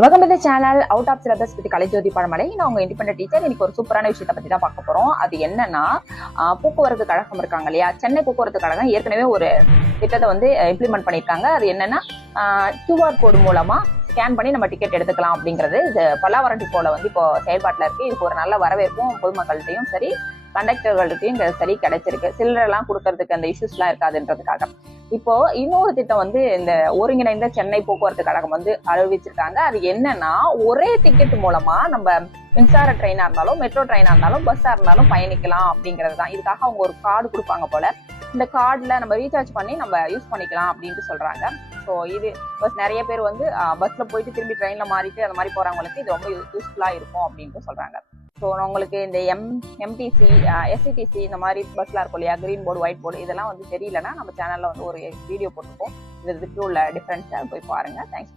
Welcome to the channel Out of Syllabus with Kalaijothi Pazhamalai. நான் உங்க independent teacher. இன்னைக்கு ஒரு சூப்பரான விஷயத்தை பத்தி தான் பார்க்க போறோம். அது என்னன்னா, போக்குவரத்து கழகம் இருக்காங்க இல்லையா, சென்னை போக்குவரத்து கழகம் ஏற்கனவே ஒரு திட்டத்தை வந்து இம்ப்ளிமெண்ட் பண்ணியிருக்காங்க. அது என்னன்னா, கியூஆர் கோடு மூலமா ஸ்கேன் பண்ணி நம்ம டிக்கெட் எடுத்துக்கலாம் அப்படிங்கிறது. இது பல்லாவரம் டிப்போல வந்து இப்போ செயல்பாட்டில் இருக்கு. இதுக்கு ஒரு நல்ல வரவேற்பும் பொதுமக்கள்கிட்டையும் சரி, கண்டக்டர்கள்ட்டையும் சரி கிடைச்சிருக்கு. சில்லறைலாம் கொடுக்கறதுக்கு அந்த இஷ்யூஸ்லாம் இருக்காதுன்றதுக்காக இப்போ இன்னொரு திட்டம் வந்து இந்த ஒருங்கிணைந்த சென்னை போக்குவரத்து கழகம் வந்து அறிவிச்சிருக்காங்க. அது என்னன்னா, ஒரே டிக்கெட் மூலமா நம்ம மின்சார ட்ரெயினா இருந்தாலும், மெட்ரோ ட்ரெயினா இருந்தாலும், பஸ்ஸா இருந்தாலும் பயணிக்கலாம் அப்படிங்கிறது தான். இதுக்காக அவங்க ஒரு கார்டு கொடுப்பாங்க போல. இந்த கார்டுல நம்ம ரீசார்ஜ் பண்ணி நம்ம யூஸ் பண்ணிக்கலாம் அப்படின்ட்டு சொல்றாங்க. ஸோ இது பஸ் நிறைய பேர் வந்து பஸ்ல போயிட்டு திரும்பி ட்ரெயின்ல மாறிட்டு அந்த மாதிரி போறவங்களுக்கு இது ரொம்ப யூஸ்ஃபுல்லா இருக்கும் அப்படின்ட்டு சொல்றாங்க. ஸோ உங்களுக்கு இந்த எம்டிசி, எஸ்சிடிசி இந்த மாதிரி பஸ்லாம் இருக்கும் இல்லையா, கிரீன் போர்டு, ஒயிட் போர்டு, இதெல்லாம் வந்து தெரியலன்னா நம்ம சேனல்ல வந்து ஒரு வீடியோ போட்டுருக்கோம். இதுக்கு உள்ள டிஃபரன்ஸை போய் பாருங்க. தேங்க்ஸ்.